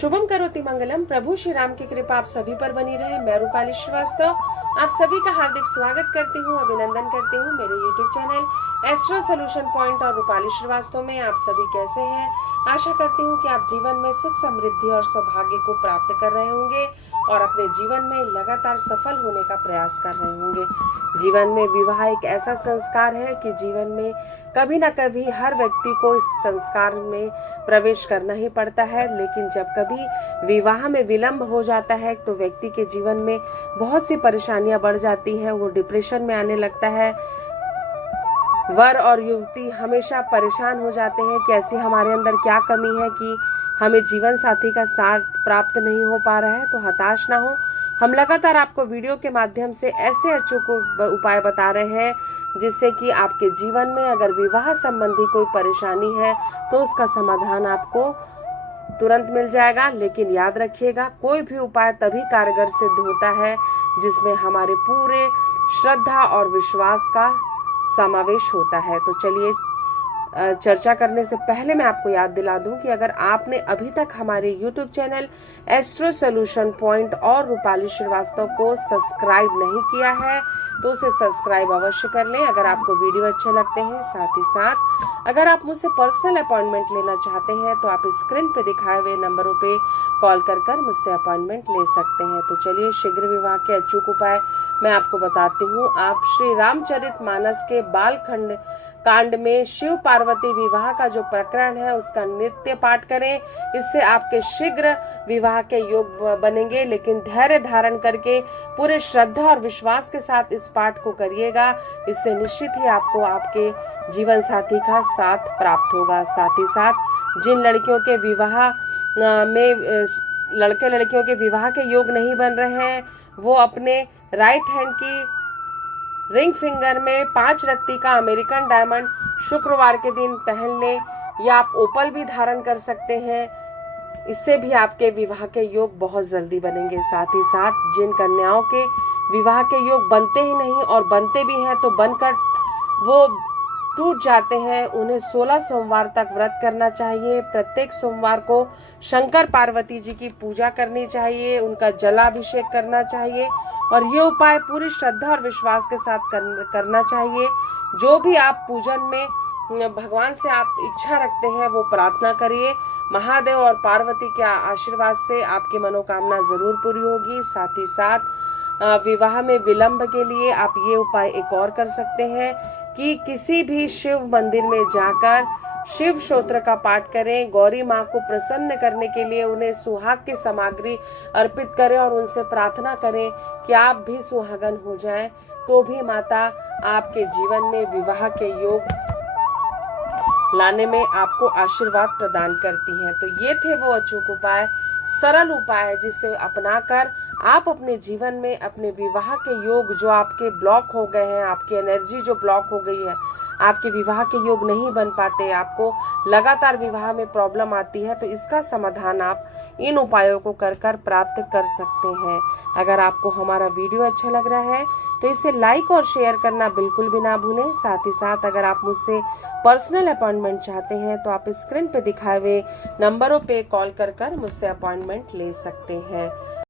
शुभम करोति मंगलम। प्रभु श्री राम की कृपा आप सभी पर बनी रहे। मैं रूपाली श्रीवास्तव आप सभी का हार्दिक स्वागत करती हूँ, अभिनंदन करती हूँ मेरे YouTube channel astro solution point और रूपाली श्रीवास्तव में। आप सभी कैसे हैं? आशा करती हूँ कि आप जीवन में सुख, समृद्धि और सौभाग्य को प्राप्त कर रहे होंगे और अपने जीवन में लगातार सफल होने का प्रयास कर रहे होंगे। जीवन में विवाह एक ऐसा संस्कार है कि जीवन में कभी ना कभी हर व्यक्ति को इस संस्कार में प्रवेश करना ही पड़ता है, लेकिन जब कभी विवाह में विलंब हो जाता है तो व्यक्ति के जीवन में बहुत सी परेशानियां बढ़ जाती हैं। वो डिप्रेशन में आने लगता है। वर और युवती हमेशा परेशान हो जाते हैं कि ऐसी हमारे अंदर क्या कमी है कि हमें जीवन साथी का साथ प्राप्त नहीं हो पा रहा है। तो हताश ना हो, हम लगातार आपको वीडियो के माध्यम से ऐसे अचूक उपाय बता रहे हैं जिससे कि आपके जीवन में अगर विवाह संबंधी कोई परेशानी है तो उसका समाधान आपको तुरंत मिल जाएगा। लेकिन याद रखिएगा, कोई भी उपाय तभी कारगर सिद्ध होता है जिसमें हमारे पूरे श्रद्धा और विश्वास का समावेश होता है। तो चलिए, चर्चा करने से पहले मैं आपको याद दिला दूं कि अगर आपने अभी तक हमारे YouTube channel astro solution point और रूपाली श्रीवास्तव को सब्सक्राइब नहीं किया है तो उसे सब्सक्राइब अवश्य कर लें। अगर आपको वीडियो अच्छे लगते हैं, साथ ही साथ अगर आप मुझसे पर्सनल अपॉइंटमेंट लेना चाहते हैं तो आप स्क्रीन पे दिखाए हुए नंबरों पे कॉल कर मुझसे अपॉइंटमेंट ले सकते हैं। तो चलिए, शीघ्र विवाह के अचूक उपाय मैं आपको बताती हूँ। आप श्री रामचरितमानस के बालखंड कांड में शिव पार्वती विवाह का जो प्रकरण है उसका नित्य पाठ करें। इससे आपके शीघ्र विवाह के योग बनेंगे, लेकिन धैर्य धारण करके पूरे श्रद्धा और विश्वास के साथ इस पाठ को करिएगा। इससे निश्चित ही आपको आपके जीवन साथी का साथ प्राप्त होगा। साथ ही साथ जिन लड़कियों के विवाह में लड़के लड़कियों के विवाह के योग नहीं बन रहे हैं वो अपने राइट हैंड की रिंग फिंगर में 5 रत्ती का अमेरिकन डायमंड शुक्रवार के दिन पहन लें, या आप ओपल भी धारण कर सकते हैं। इससे भी आपके विवाह के योग बहुत जल्दी बनेंगे। साथ ही साथ जिन कन्याओं के विवाह के योग बनते ही नहीं और बनते भी हैं तो बनकर वो टूट जाते हैं, उन्हें 16 सोमवार तक व्रत करना चाहिए। प्रत्येक सोमवार को शंकर पार्वती जी की पूजा करनी चाहिए, उनका जलाभिषेक करना चाहिए और ये उपाय पूरी श्रद्धा और विश्वास के साथ करना चाहिए। जो भी आप पूजन में भगवान से आप इच्छा रखते हैं वो प्रार्थना करिए। महादेव और पार्वती के आशीर्वाद से आपकी मनोकामना जरूर पूरी होगी। साथ ही साथ विवाह में विलंब के लिए आप ये उपाय एक और कर सकते हैं कि किसी भी शिव मंदिर में जाकर शिव स्तोत्र का पाठ करें। गौरी माँ को प्रसन्न करने के लिए उन्हें सुहाग की सामग्री अर्पित करें और उनसे प्रार्थना करें कि आप भी सुहागन हो जाएं, तो भी माता आपके जीवन में विवाह के योग लाने में आपको आशीर्वाद प्रदान करती हैं। तो ये थे वो अचूक उपाय, सरल उपाय जिसे अपनाकर आप अपने जीवन में अपने विवाह के योग जो आपके ब्लॉक हो गए हैं, आपकी एनर्जी जो ब्लॉक हो गई है, आपके विवाह के योग नहीं बन पाते, आपको लगातार विवाह में प्रॉब्लम आती है, तो इसका समाधान आप इन उपायों को कर प्राप्त कर सकते हैं। अगर आपको हमारा वीडियो अच्छा लग रहा है तो इसे लाइक और शेयर करना बिल्कुल भी ना भूलें। साथ ही साथ अगर आप मुझसे पर्सनल अपॉइंटमेंट चाहते हैं तो आप स्क्रीन पे दिखाए हुए नंबरों पे कॉल कर मुझसे अपॉइंटमेंट ले सकते हैं।